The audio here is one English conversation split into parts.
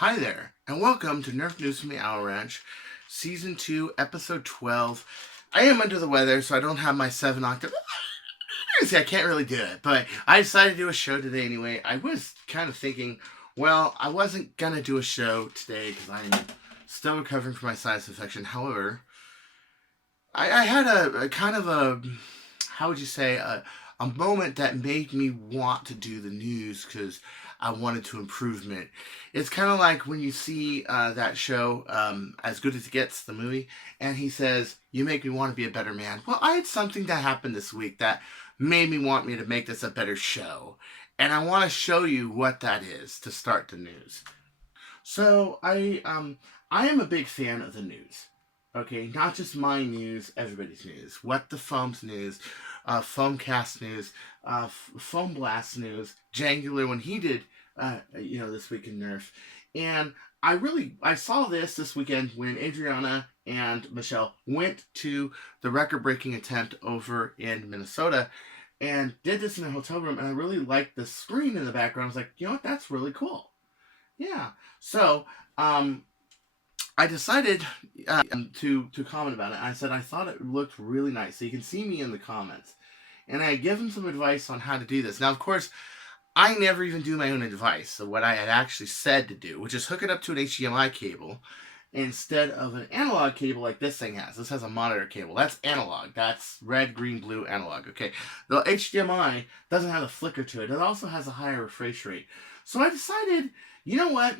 Hi there, and welcome to Nerf News from the Owl Ranch, Season 2, Episode 12. I am under the weather, so I don't have my 7 octave. See, I can't really do it, but I decided to do a show today anyway. I was kind of thinking, well, I wasn't going to do a show today because I'm still recovering from my sinus infection. However, I had a kind of a, how would you say, a moment that made me want to do the news because I wanted to improvement. It's kind of like when you see that show, As Good as It Gets, the movie, and he says, "You make me want to be a better man." Well, I had something that happened this week that made me want me to make this a better show. And I want to show you what that is to start the news. So I am a big fan of the news. Okay, not just my news, everybody's news. What the Foam's news, Foamcast news, Foam Blast news, Jangular when he did, this week in Nerf, and I saw this weekend when Adriana and Michelle went to the record-breaking attempt over in Minnesota, and did this in a hotel room, and I really liked the screen in the background. I was like, you know what, that's really cool. Yeah. So, I decided to comment about it. I said I thought it looked really nice. So you can see me in the comments. And I gave him some advice on how to do this. Now, of course, I never even do my own advice. So what I had actually said to do, which is hook it up to an HDMI cable instead of an analog cable like this thing has. This has a monitor cable. That's analog. That's red, green, blue analog. Okay. The HDMI doesn't have a flicker to it. It also has a higher refresh rate. So I decided, you know what?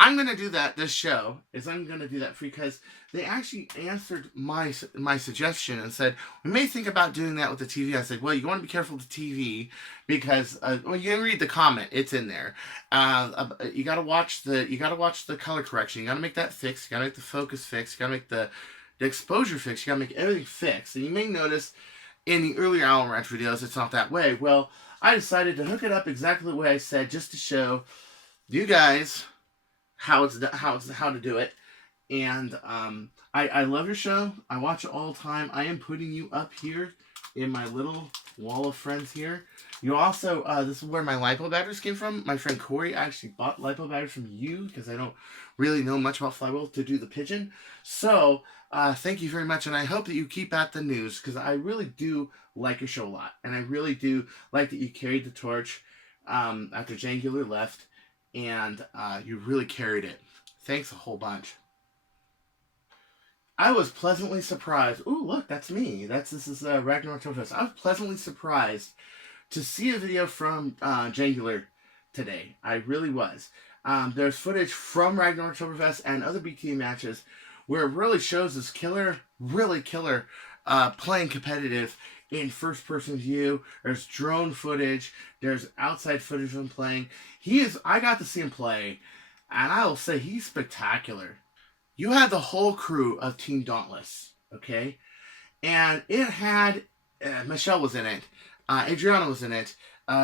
I'm going to do that this show, I'm going to do that because they actually answered my suggestion and said, we may think about doing that with the TV. I said, well, you want to be careful with the TV because when you read the comment, it's in there. You got to watch the color correction. You got to make that fix. You got to make the focus fix. You got to make the exposure fix. You got to make everything fix. And you may notice in the earlier Owl Ranch videos, it's not that way. Well, I decided to hook it up exactly the way I said just to show you guys how to do it. And I love your show. I watch it all the time. I am putting you up here in my little wall of friends here. You also, this is where my LiPo batteries came from. My friend Corey actually bought LiPo batteries from you because I don't really know much about flywheel to do the pigeon. So thank you very much, and I hope that you keep at the news because I really do like your show a lot, and I really do like that you carried the torch after Jangular left. And you really carried it. Thanks a whole bunch. I was pleasantly surprised. Ooh, look, that's me. This is Ragnar Oktoberfest. I was pleasantly surprised to see a video from Jangular today. I really was. There's footage from Ragnar Oktoberfest and other BTA matches where it really shows this really killer, playing competitive in first-person view. There's drone footage. There's outside footage of him playing. I got to see him play, and I will say he's spectacular. You had the whole crew of Team Dauntless, okay? And it had, Michelle was in it, Adriana was in it,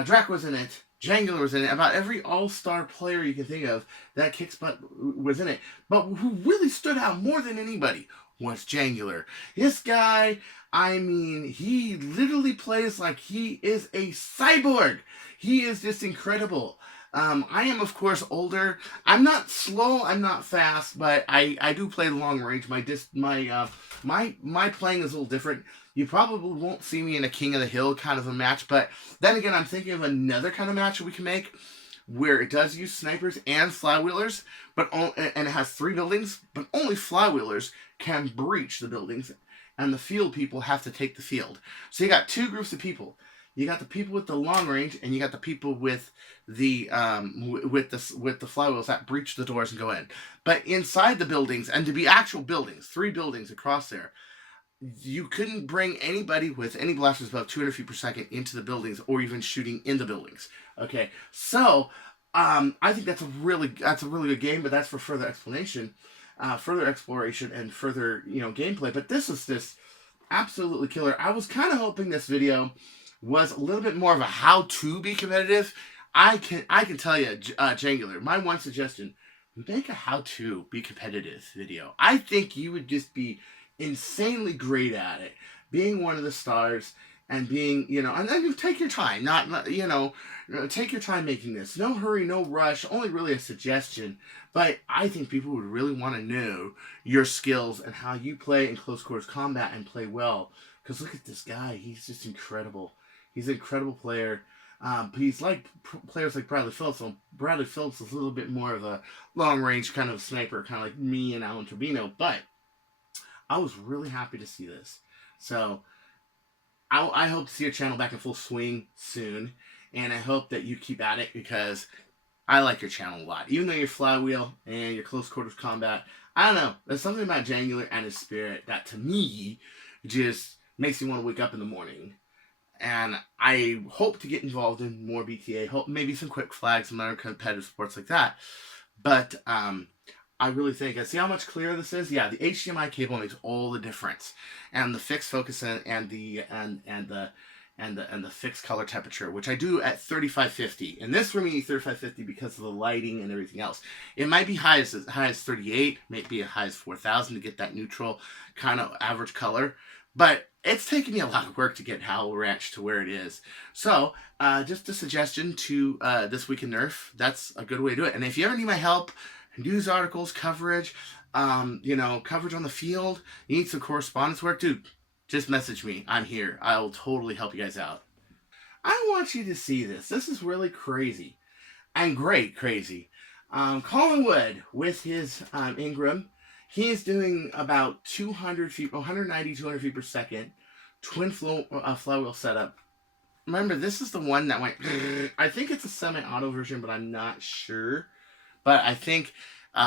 Drac was in it, Jangular was in it, about every all-star player you can think of that kicks butt was in it. But who really stood out more than anybody was Jangular. This guy, I mean, he literally plays like he is a cyborg. He is just incredible. I am, of course, older. I'm not slow. I'm not fast, but I do play long range. My playing is a little different. You probably won't see me in a King of the Hill kind of a match, but then again, I'm thinking of another kind of match we can make where it does use snipers and flywheelers, and it has 3 buildings, but only flywheelers can breach the buildings, and the field people have to take the field. So you got 2 groups of people. You got the people with the long range, and you got the people with the flywheels that breach the doors and go in. But inside the buildings, and to be actual buildings, 3 buildings across there, you couldn't bring anybody with any blasters above 200 feet per second into the buildings, or even shooting in the buildings. Okay, so I think that's a really good game, but that's for further explanation, further exploration, and further gameplay. But this is this absolutely killer. I was kind of hoping this video was a little bit more of a how to be competitive. I can tell you, Jangular, my one suggestion: make a how to be competitive video. I think you would just be insanely great at it, being one of the stars and being, and then you take your time, take your time making this. No hurry, no rush, only really a suggestion. But I think people would really want to know your skills and how you play in close quarters combat and play well. Because look at this guy, he's just incredible. He's an incredible player. He's like players like Bradley Phillips. So Bradley Phillips is a little bit more of a long range kind of sniper, kind of like me and Alan Trevino. But I was really happy to see this. So I hope to see your channel back in full swing soon. And I hope that you keep at it because I like your channel a lot. Even though your flywheel and your close quarters combat, I don't know. There's something about Jangular and his spirit that to me just makes me want to wake up in the morning. And I hope to get involved in more BTA. Hope maybe some quick flags, some other competitive sports like that. But I really think, see how much clearer this is? Yeah, the HDMI cable makes all the difference, and the fixed focus and the fixed color temperature, which I do at 3550. And this for me 3550 because of the lighting and everything else. It might be high as 38, maybe as high as 4000 to get that neutral kind of average color, but it's taken me a lot of work to get Owl Ranch to where it is. So, just a suggestion to This Week in Nerf. That's a good way to do it. And if you ever need my help, news articles, coverage, coverage on the field, you need some correspondence work, dude, just message me. I'm here. I'll totally help you guys out. I want you to see this. This is really crazy. And great crazy. Colin Wood with his Ingram. He is doing about 200 feet, 190, 200 feet per second. Twin flywheel setup. Remember, this is the one that went... I think it's a semi-auto version, but I'm not sure. But I think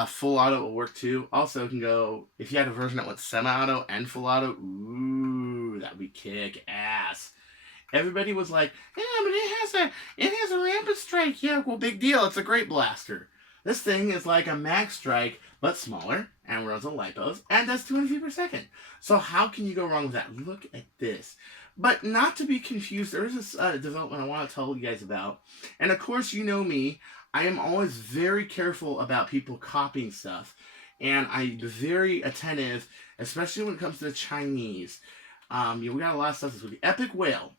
full auto will work too. Also, it can go... If you had a version that went semi-auto and full auto, ooh, that would be kick-ass. Everybody was like, yeah, but it has a rampant strike. Yeah, well, big deal. It's a great blaster. This thing is like a max strike, but smaller, and runs on lipos, and does 200 feet per second. So how can you go wrong with that? Look at this. But not to be confused, there is this development I want to tell you guys about. And of course, you know me, I am always very careful about people copying stuff. And I'm very attentive, especially when it comes to the Chinese. We got a lot of stuff this week. Epic Wail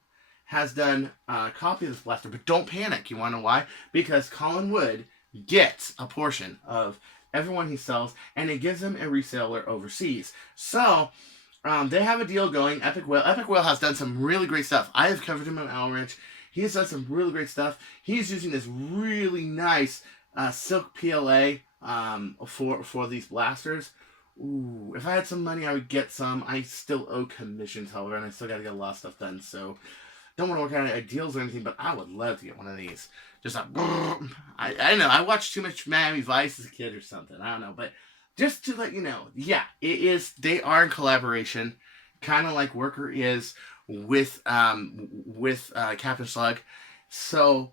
has done a copy of this blaster, but don't panic. You want to know why? Because Colin Wood gets a portion of everyone he sells, and it gives him a reseller overseas. So, they have a deal going. Epic Wail. Epic Wail has done some really great stuff. I have covered him on Owl Ranch. He has done some really great stuff. He's using this really nice silk PLA for these blasters. Ooh, if I had some money, I would get some. I still owe commissions, however, and I still got to get a lot of stuff done. So, don't want to work out any deals or anything, but I would love to get one of these. Just like, I don't know. I watched too much Miami Vice as a kid or something. I don't know, but just to let you know, yeah, it is. They are in collaboration, kind of like Worker is with Captain Slug. So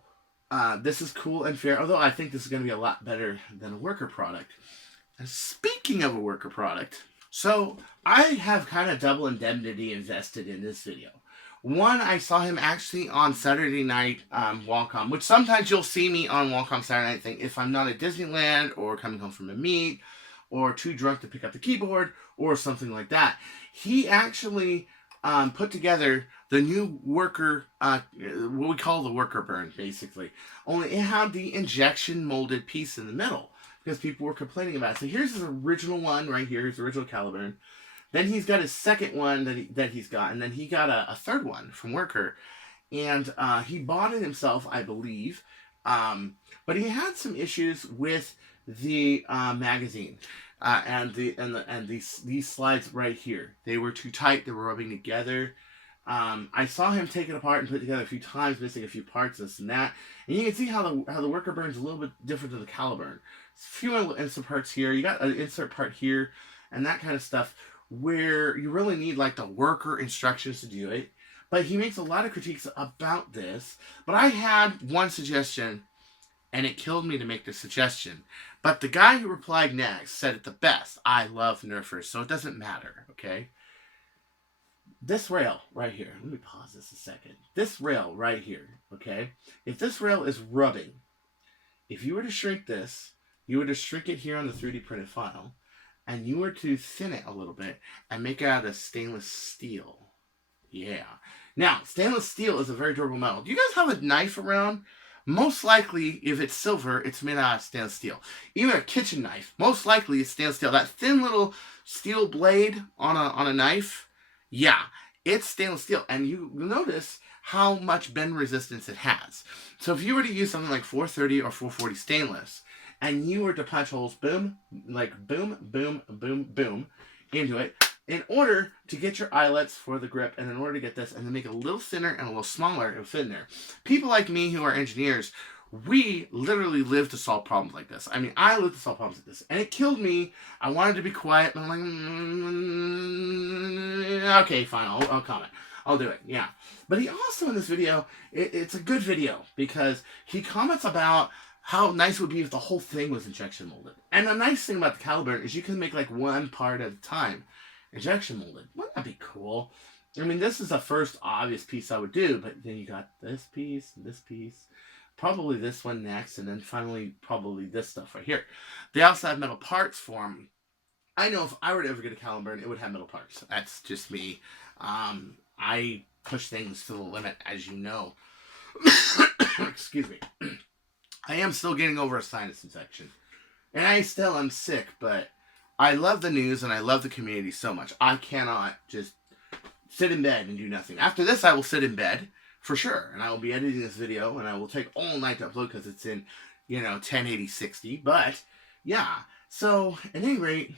this is cool and fair. Although I think this is going to be a lot better than a Worker product. And speaking of a Worker product, so I have kind of double indemnity invested in this video. One, I saw him actually on Saturday night Walcom, which sometimes you'll see me on Walcom Saturday night thing if I'm not at Disneyland or coming home from a meet or too drunk to pick up the keyboard or something like that. He actually put together the new Worker, what we call the Worker burn, basically. Only it had the injection molded piece in the middle because people were complaining about it. So here's his original one right here, his original Caliburn. Then he's got his second one that he's got, and then he got a third one from Worker, and he bought it himself, I believe, but he had some issues with the magazine and these slides right here. They were too tight; they were rubbing together. I saw him take it apart and put it together a few times, missing a few parts, this and that, and you can see how the Worker burn is a little bit different than the Caliburn. A few insert parts here. You got an insert part here, and that kind of stuff, where you really need like the Worker instructions to do it. But he makes a lot of critiques about this. But I had one suggestion, and it killed me to make the suggestion. But the guy who replied next said it the best. I love Nerfers, so it doesn't matter, okay? This rail right here. Let me pause this a second. This rail right here, okay? If this rail is rubbing, if you were to shrink this, you were to shrink it here on the 3D printed file, and you were to thin it a little bit and make it out of stainless steel. Yeah. Now, stainless steel is a very durable metal. Do you guys have a knife around? Most likely, if it's silver, it's made out of stainless steel. Even a kitchen knife, most likely it's stainless steel. That thin little steel blade on a knife, yeah, it's stainless steel. And you notice how much bend resistance it has. So if you were to use something like 430 or 440 stainless, and you were to punch holes, boom, like boom, boom, boom, boom, into it, in order to get your eyelets for the grip, and in order to get this, and to make it a little thinner and a little smaller, it would fit in there. People like me who are engineers, we literally live to solve problems like this. I mean, I live to solve problems like this. And it killed me. I wanted to be quiet, but I'm like, okay, fine, I'll comment. I'll do it, yeah. But he also, in this video, it's a good video, because he comments about how nice it would be if the whole thing was injection molded. And the nice thing about the caliburn is you can make like one part at a time injection molded. Wouldn't that be cool? I mean, this is the first obvious piece I would do, but then you got this piece, probably this one next, and then finally probably this stuff right here. They also have metal parts for them. I know if I were to ever get a caliburn, it would have metal parts. That's just me. I push things to the limit, as you know. Excuse me. I am still getting over a sinus infection. And I still am sick, but I love the news and I love the community so much. I cannot just sit in bed and do nothing. After this, I will sit in bed for sure. And I will be editing this video and I will take all night to upload because it's in, 1080-60. But, yeah. So, at any rate,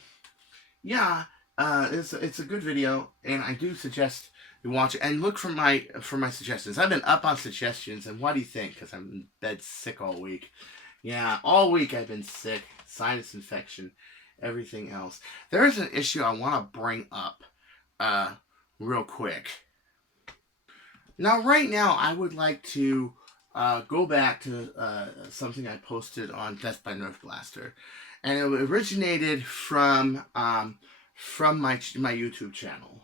yeah, it's a good video. And I do suggest you watch it. And look for my suggestions. I've been up on suggestions. And what do you think? Because I'm in bed sick all week. Yeah, all week I've been sick. Sinus infection. Everything else. There is an issue I want to bring up real quick. Now, right now, I would like to go back to something I posted on Death by Nerf Blaster. And it originated from my YouTube channel.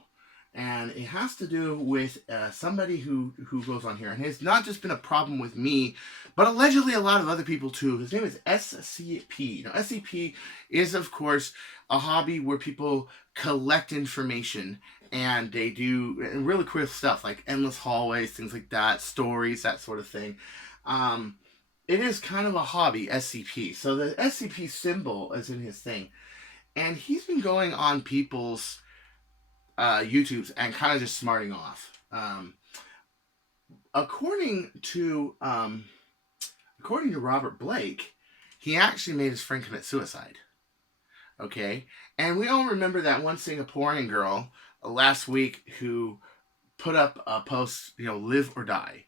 And it has to do with somebody who goes on here. And it's not just been a problem with me, but allegedly a lot of other people too. His name is SCP. Now, SCP is, of course, a hobby where people collect information. And they do really cool stuff like endless hallways, things like that, stories, that sort of thing. It is kind of a hobby, SCP. So the SCP symbol is in his thing. And he's been going on people's YouTubes and kind of just smarting off. According to Robert Blake, he actually made his friend commit suicide. Okay, and we all remember that one Singaporean girl last week who put up a post, live or die,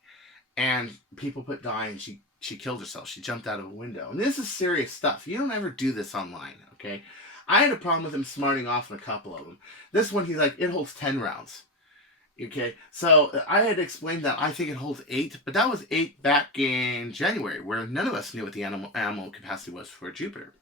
and people put die, and she killed herself. She jumped out of a window, and this is serious stuff. You don't ever do this online, okay? I had a problem with him smarting off in a couple of them. This one, he's like, it holds 10 rounds. Okay, so I had explained that I think it holds 8, but that was 8 back in January, where none of us knew what the ammo capacity was for Jupiter.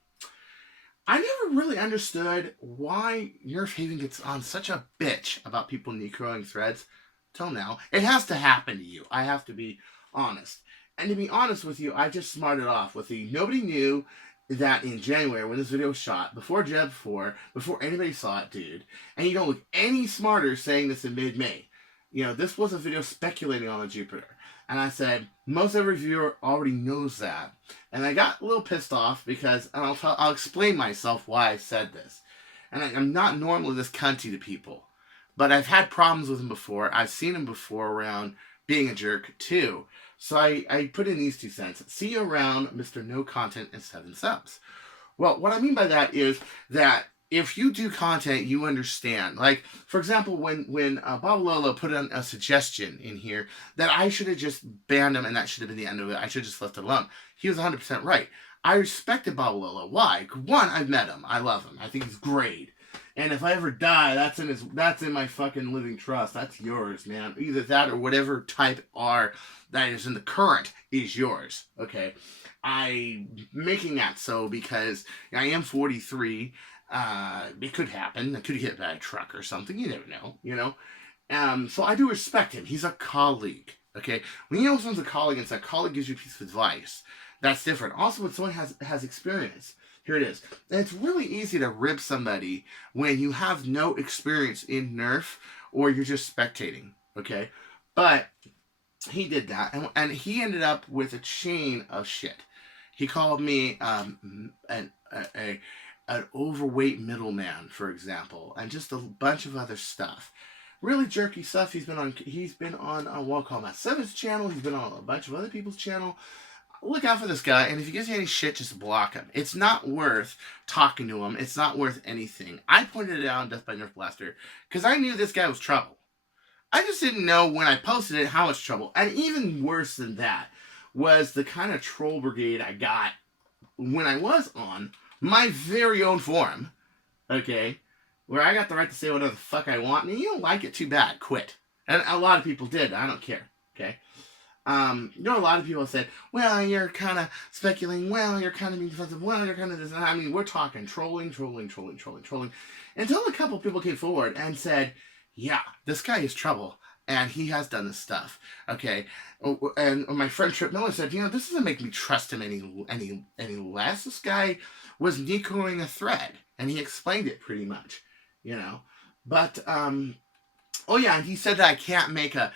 I never really understood why Nerf Haven gets on such a bitch about people necroing threads till now. It has to happen to you. I have to be honest. And to be honest with you, I just smarted off with the nobody knew that in January when this video was shot, before Jeb 4, before anybody saw it, dude, and you don't look any smarter saying this in mid-May. This was a video speculating on the Jupiter. And I said, most every viewer already knows that. And I got a little pissed off because, and I'll explain myself why I said this. And I'm not normally this cunty to people. But I've had problems with him before. I've seen him before around being a jerk too. So I put in these 2 cents. See you around, Mr. No Content and 7 subs. Well, what I mean by that is that if you do content, you understand. Like, for example, when Bob Lolo put in a suggestion in here that I should have just banned him and that should have been the end of it. I should have just left it alone. He was 100% right. I respected Bob Lolo. Why? One, I've met him. I love him. I think he's great. And if I ever die, that's in my fucking living trust. That's yours, man. Either that or whatever type R that is in the current is yours. Okay? I'm making that so because I am 43. It could happen. I could get hit by a truck or something. You never know, so I do respect him. He's a colleague, okay? When you know someone's a colleague and that colleague gives you a piece of advice, that's different. Also, when someone has experience, here it is. And it's really easy to rib somebody when you have no experience in Nerf or you're just spectating, okay? But he did that, and he ended up with a chain of shit. He called me an overweight middleman, for example, and just a bunch of other stuff. Really jerky stuff. He's been on Welcome Matt Seven's channel. He's been on a bunch of other people's channel. Look out for this guy, and if he gives you any shit, just block him. It's not worth talking to him. It's not worth anything. I pointed it out on Death by Nerf Blaster because I knew this guy was trouble. I just didn't know when I posted it how much trouble. And even worse than that was the kind of troll brigade I got when I was on my very own forum, okay, where I got the right to say whatever the fuck I want, and you don't like it, too bad, quit. And a lot of people did. I don't care, okay? A lot of people said, well, you're kind of speculating, well, you're kind of being defensive, well, you're kind of this. I mean, we're talking trolling, until a couple people came forward and said, yeah, this guy is trouble, and he has done this stuff, okay? And my friend Trip Miller said, this doesn't make me trust him any less. This guy was Nicoing a thread, and he explained it pretty much, But, oh yeah, and he said that I can't make a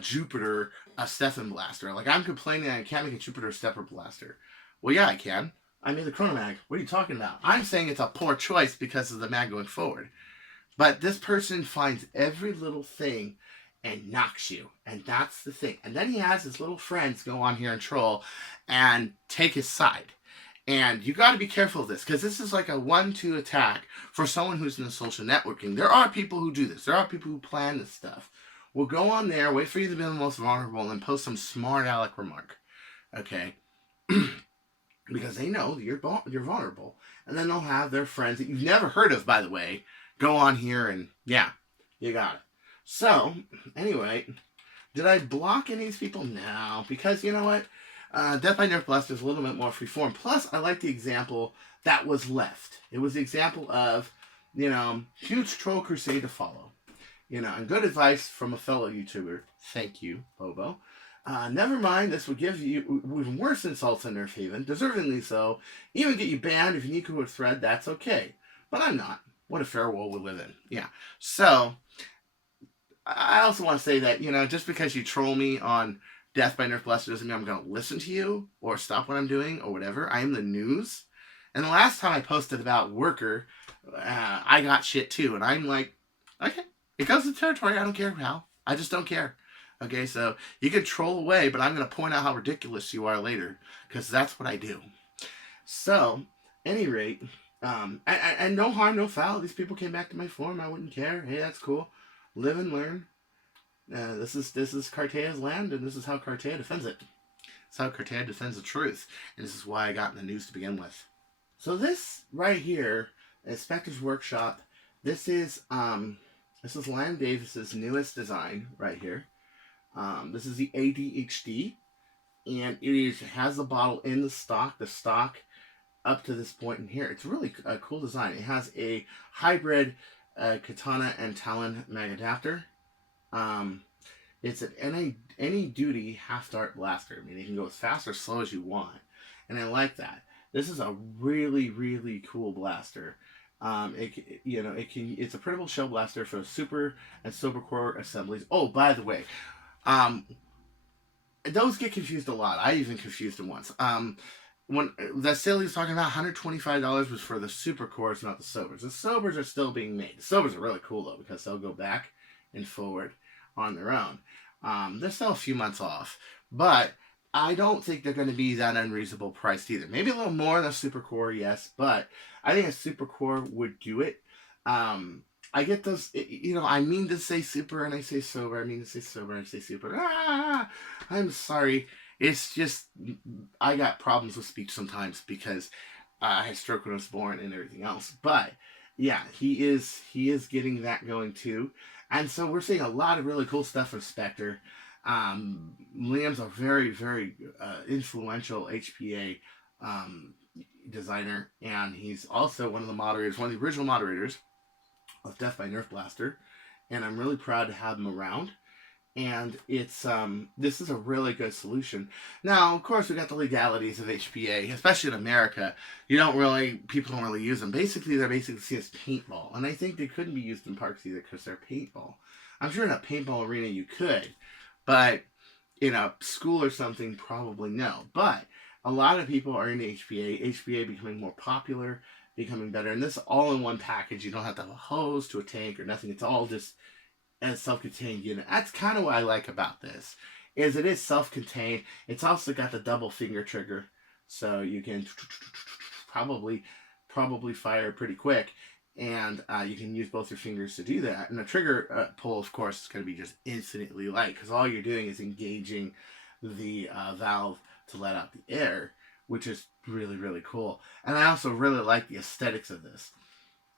Jupiter a Stefan blaster. Like, I'm complaining that I can't make a Jupiter Stepper blaster. Well, yeah, I can. I made the Kronomag. What are you talking about? I'm saying it's a poor choice because of the mag going forward. But this person finds every little thing and knocks you. And that's the thing. And then he has his little friends go on here and troll and take his side. And you got to be careful of this, because this is like a 1-2 attack for someone who's in the social networking. There are people who do this. There are people who plan this stuff. Will go on there, wait for you to be the most vulnerable, and post some smart aleck remark. Okay? Because they know that you're vulnerable. And then they'll have their friends that you've never heard of, by the way, go on here and, yeah, you got it. So, anyway, did I block any of these people? No, because you know what? Death by Nerf Blaster is a little bit more freeform. Plus, I like the example that was left. It was the example of, huge troll crusade to follow. And good advice from a fellow YouTuber. Thank you, Bobo. Never mind, this would give you even worse insults in Nerf Haven, deservingly so. Even get you banned if you need to a thread, that's okay. But I'm not. What a fair world we live in. Yeah. So, I also want to say that, just because you troll me on Death by Nerf Blaster doesn't mean I'm going to listen to you or stop what I'm doing or whatever. I am the news. And the last time I posted about Worker, I got shit too. And I'm like, okay, it goes to the territory. I don't care how. I just don't care. Okay, so you can troll away, but I'm going to point out how ridiculous you are later, because that's what I do. So, any rate, and no harm, no foul. These people came back to my forum. I wouldn't care. Hey, that's cool. Live and learn. This is Cartaya's land, and this is how Cartaya defends it. It's how Cartaya defends the truth, and this is why I got in the news to begin with. So this right here is Spectre's Workshop. This is Lan Davis's newest design right here. This is the ADHD, and it has the bottle in the stock. The stock up to this point in here, it's really a cool design. It has a hybrid katana and talon mag adapter. It's an any duty half dart blaster. I mean, you can go as fast or slow as you want, and I like that. This is a really, really cool blaster. It's a printable shell blaster for super and sober core assemblies. Oh, by the way, those get confused a lot. I even confused them once. When the sale he was talking about, $125 was for the super cores, not the sobers. The sobers are still being made. The sobers are really cool though, because they'll go back and forward on their own. They're still a few months off, but I don't think they're going to be that unreasonable priced either. Maybe a little more than a super core, yes, but I think a super core would do it. I get those, I mean to say super and I say sober. I mean to say sober and I say super. I'm sorry. It's just, I got problems with speech sometimes because I had stroke when I was born and everything else. But yeah, he is getting that going too. And so we're seeing a lot of really cool stuff from Spectre. Liam's a very, very influential HPA designer, and he's also one of the original moderators of Death by Nerf Blaster, and I'm really proud to have him around. And it's this is a really good solution. Now, of course, we got the legalities of HPA, especially in America. People don't really use them. Basically, they're basically seen as paintball, and I think they couldn't be used in parks either because they're paintball. I'm sure in a paintball arena you could, But in a school or something, probably no. But a lot of people are into HPA becoming more popular, becoming better. And this all in one package. You don't have to have a hose to a tank or nothing. It's all just a self-contained unit. That's kind of what I like about this, is it is self-contained. It's also got the double finger trigger, so you can probably fire pretty quick, and you can use both your fingers to do that. And the trigger pull, of course, is going to be just infinitely light, because all you're doing is engaging the valve to let out the air, which is really, really cool. And I also really like the aesthetics of this.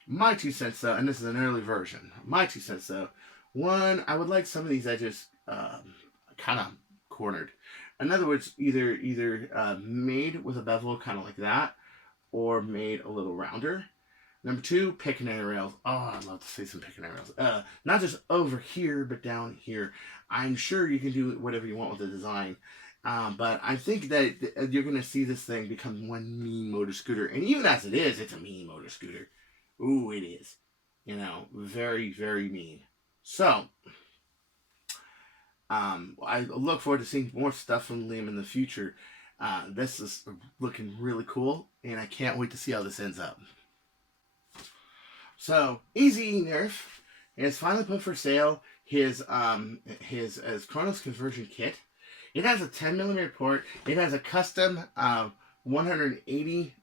My 2 cents though, and this is an early version, my 2 cents though, one, I would like some of these edges kind of cornered. In other words, either made with a bevel kind of like that, or made a little rounder. Number 2, piccaninny rails. Oh, I'd love to see some piccaninny rails. Not just over here, but down here. I'm sure you can do whatever you want with the design. But I think that you're going to see this thing become one mean motor scooter. And even as it is, it's a mean motor scooter. Ooh, it is. You know, very, very mean. So, I look forward to seeing more stuff from Liam in the future. This is looking really cool, and I can't wait to see how this ends up. So, EZE Nerf has finally put for sale his Kronos conversion kit. It has a 10mm port. It has a custom 180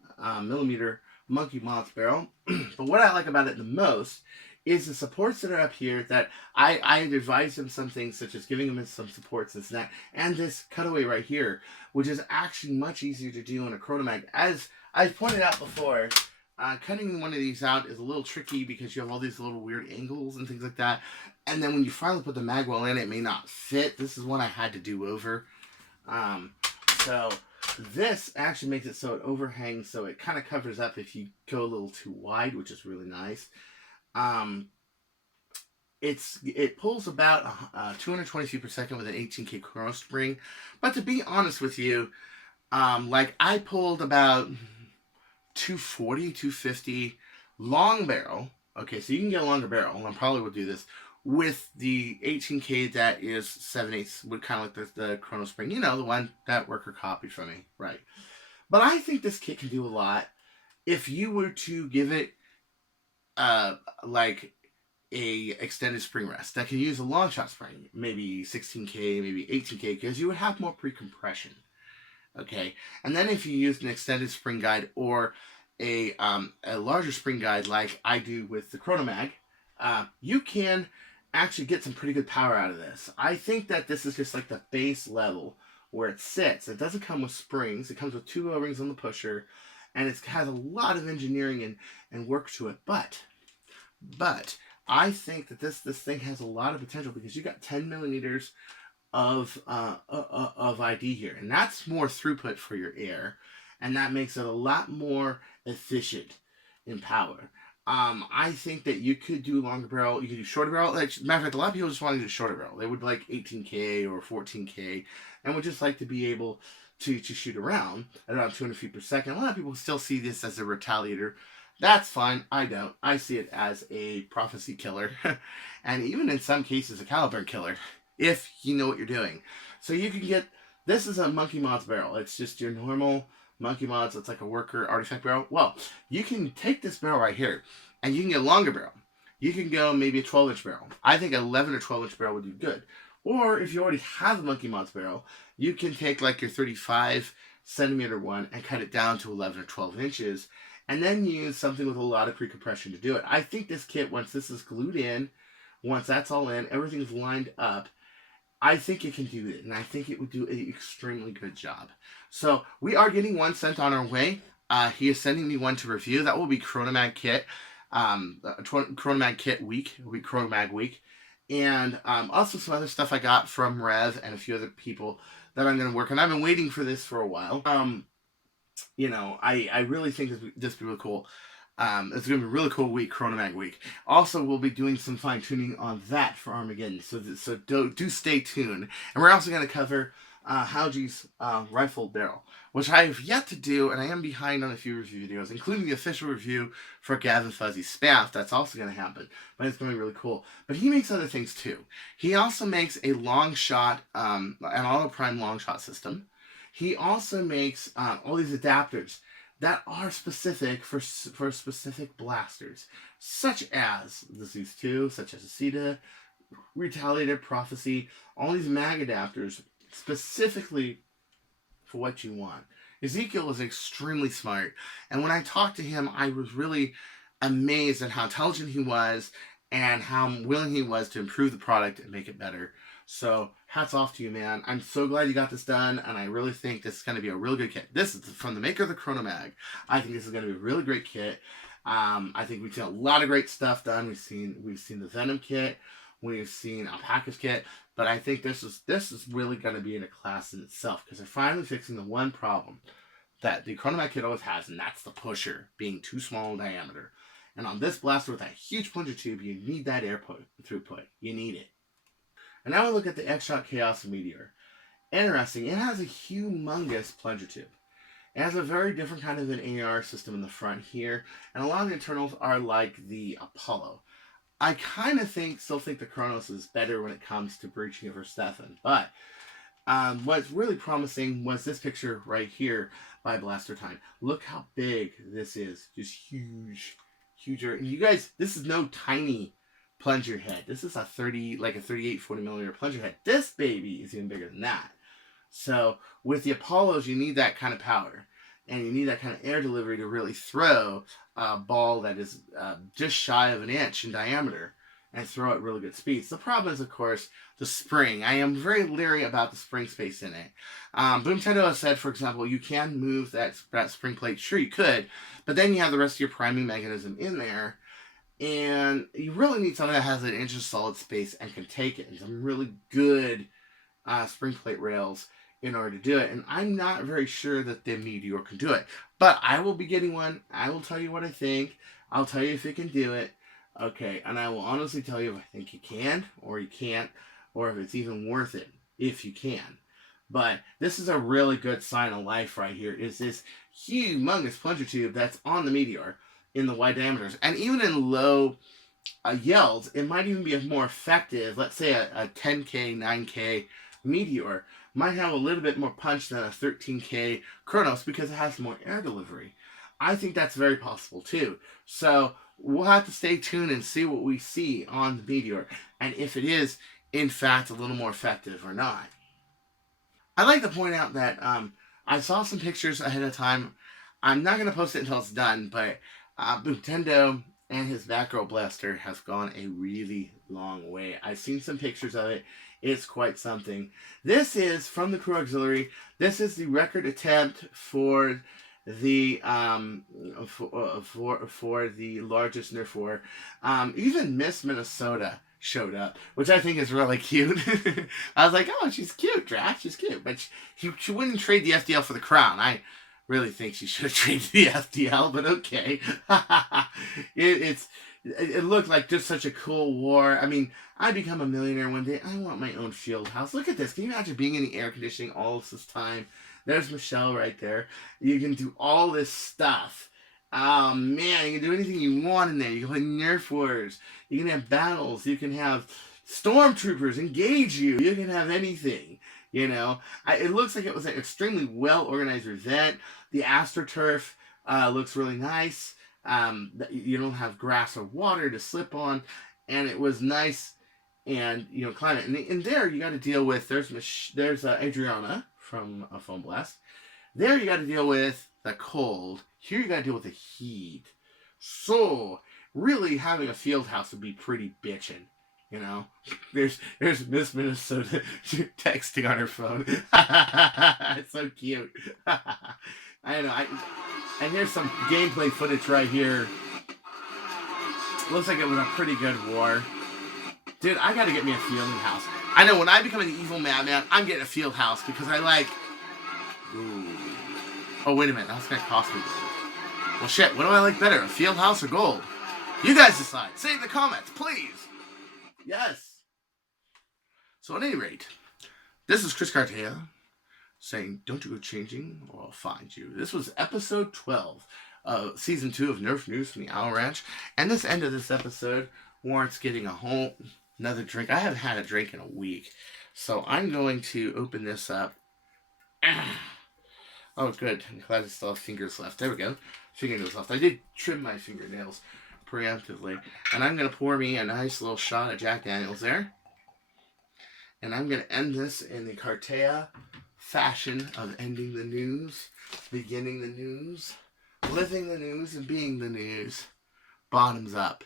millimeter monkey moth barrel. But what I like about it the most is the supports that are up here that I advised him some things, such as giving him some supports and that, and this cutaway right here, which is actually much easier to do in a Kronomag. As I've pointed out before, cutting one of these out is a little tricky because you have all these little weird angles and things like that. And then when you finally put the mag well in, it may not fit. This is one I had to do over. So this actually makes it so it overhangs, so it kind of covers up if you go a little too wide, which is really nice. It pulls about 220 feet per second with an 18K Chrono spring. But to be honest with you, like I pulled about 240, 250 long barrel. Okay, so you can get a longer barrel, and I probably will do this with the 18K that is 7/8, with kind of like the Chrono Spring. You know, the one that worker copied from me, right? But I think this kit can do a lot if you were to give it like a extended spring rest that can use a long shot spring, maybe 16K, maybe 18K, because you would have more pre-compression. Okay, and then if you use an extended spring guide or a larger spring guide like I do with the Kronomag, you can actually get some pretty good power out of this. I think that this is just like the base level where it sits. It doesn't come with springs. It comes with 2 O-rings on the pusher, and it has a lot of engineering and work to it. But I think that this thing has a lot of potential because you got 10 millimeters of ID here, and that's more throughput for your air, and that makes it a lot more efficient in power. I think that you could do longer barrel, you could do shorter barrel. Like, matter of fact, a lot of people just want to do shorter barrel. They would like 18K or 14K, and would just like to be able to shoot around at around 200 feet per second. A lot of people still see this as a retaliator. That's fine. I don't. I see it as a prophecy killer, and even in some cases a caliber killer, if you know what you're doing. So you can get, this is a Monkey Mods barrel. It's just your normal Monkey Mods. It's like a worker artifact barrel. Well, you can take this barrel right here, and you can get a longer barrel. You can go maybe a 12-inch barrel. I think 11 or 12-inch barrel would do good. Or if you already have a Monkey Mods barrel, you can take like your 35 centimeter one and cut it down to 11 or 12 inches, and then use something with a lot of pre-compression to do it. I think this kit, once this is glued in, once that's all in, everything's lined up, I think it can do it, and I think it would do an extremely good job. So we are getting one sent on our way. He is sending me one to review. That will be Kronomag Kit, Kronomag Kit Week. It will be Kronomag Week. And also some other stuff I got from Rev and a few other people that I'm going to work on. I've been waiting for this for a while. You know, I really think this will be really cool. It's going to be a really cool week, Kronomag Week. Also, we'll be doing some fine-tuning on that for Armageddon, so do stay tuned. And we're also going to cover Hauji's rifle barrel, which I have yet to do, and I am behind on a few review videos, including the official review for Gavin Fuzzy's Spaff. That's also going to happen, but it's going to be really cool. But he makes other things too. He also makes a long shot, an auto prime long shot system. He also makes all these adapters that are specific for specific blasters, such as the Zeus 2, such as Aceta, Retaliator, Prophecy, all these mag adapters specifically for what you want. Ezekiel is extremely smart, and when I talked to him, I was really amazed at how intelligent he was and how willing he was to improve the product and make it better. So hats off to you, man. I'm so glad you got this done, and I really think this is going to be a really good kit. This is from the maker of the Kronomag. I think this is going to be a really great kit. I think we've seen a lot of great stuff done. We've seen the Venom kit. We've seen Alpaca's kit. But I think this is really going to be in a class in itself, because they're finally fixing the one problem that the Kronomag kit always has, and that's the pusher being too small in diameter. And on this blaster with that huge plunger tube, you need that air throughput. You need it. And now we look at the X-Shot Chaos Meteor. Interesting, it has a humongous plunger tube. It has a very different kind of an AR system in the front here, and a lot of the internals are like the Apollo. I kind of still think the Kronos is better when it comes to breaching for Stefan, but what's really promising was this picture right here by Blaster Time. Look how big this is. Just huge, huger. And you guys, this is no tiny plunger head. This is a 38, 40 millimeter plunger head. This baby is even bigger than that. So with the Apollos, you need that kind of power, and you need that kind of air delivery to really throw a ball that is just shy of an inch in diameter and throw at really good speeds. The problem is, of course, the spring. I am very leery about the spring space in it. Boomtendo has said, for example, you can move that spring plate. Sure, you could, but then you have the rest of your priming mechanism in there, and you really need something that has an inch of solid space and can take it, and some really good spring plate rails in order to do it. And I'm not very sure that the Meteor can do it, but I will be getting one. I will tell you what I think. I'll tell you if it can do it. Okay, and I will honestly tell you if I think you can or you can't, or if it's even worth it if you can. But this is a really good sign of life right here, is this humongous plunger tube that's on the Meteor in the wide diameters. And even in low yields, it might even be more effective. Let's say a 10K, 9K Meteor might have a little bit more punch than a 13K Kronos because it has more air delivery. I think that's very possible too. So we'll have to stay tuned and see what we see on the Meteor, and if it is, in fact, a little more effective or not. I'd like to point out that I saw some pictures ahead of time. I'm not going to post it until it's done, but Boomtendo and his Batgirl Blaster has gone a really long way. I've seen some pictures of it. It's quite something. This is from the Crew Auxiliary. This is the record attempt for the for the largest Nerf war. Even Miss Minnesota showed up, which I think is really cute. I was like, oh, she's cute, Drax. She's cute, but she wouldn't trade the FDL for the crown. I really think she should have traded the FDL, but okay. It looked like just such a cool war. I mean, I become a millionaire one day. I want my own field house. Look at this. Can you imagine being in the air conditioning all this time? There's Michelle right there. You can do all this stuff. Oh, man. You can do anything you want in there. You can play Nerf wars. You can have battles. You can have stormtroopers engage you. You can have anything. You know, it looks like it was an extremely well-organized event. The AstroTurf looks really nice. You don't have grass or water to slip on, and it was nice. And climate. And there you got to deal with. There's Adriana from a Foam Blast. There you got to deal with the cold. Here you got to deal with the heat. So really, having a field house would be pretty bitchin'. There's Miss Minnesota texting on her phone. It's so cute. I know. And here's some gameplay footage right here. Looks like it was a pretty good war. Dude, I gotta get me a fielding house. I know when I become an evil madman, I'm getting a field house because I like... Ooh. Oh, wait a minute. That's gonna cost me gold. Well, shit. What do I like better? A field house or gold? You guys decide. Say it in the comments, please. Yes. So at any rate, this is Chris Cartaya. saying, "Don't you go changing or I'll find you." This was episode 12 of season 2 of Nerf News from the Owl Ranch. And this end of this episode warrants getting a whole another drink. I haven't had a drink in a week. So I'm going to open this up. Oh, good. I'm glad I still have fingers left. There we go. Fingernails left. I did trim my fingernails preemptively. And I'm going to pour me a nice little shot of Jack Daniels there. And I'm going to end this in the Cartaya fashion of ending the news, beginning the news, living the news, and being the news. Bottoms up.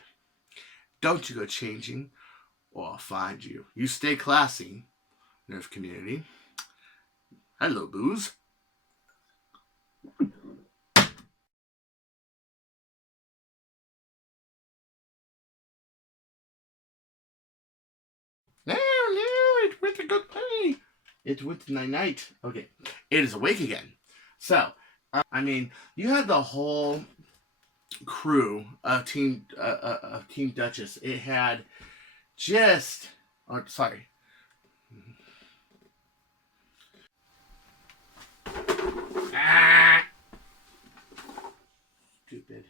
Don't you go changing, or I'll find you. You stay classy, Nerf community. Hello, booze. No, it went a good day. It went night. Okay, it is awake again. So, I mean, you had the whole crew of Team Duchess. It had just, oh, sorry. Ah! Stupid.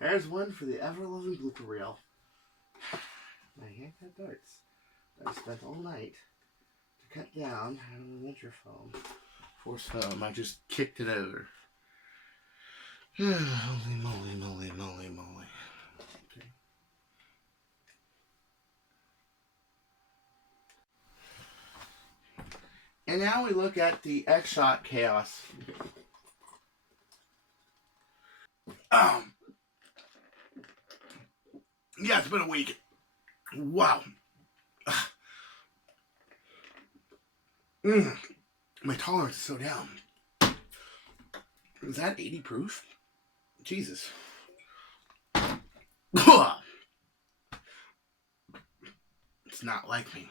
There's one for the ever-loving blooper reel. My hand cut darts that I spent all night to cut down out of the winter foam. Force foam. I just kicked it over. Holy moly, moly, moly, moly. Okay. And now we look at the X-Shot Chaos. Yeah, it's been a week. Wow. My tolerance is so down. Is that 80 proof? Jesus. It's not like me.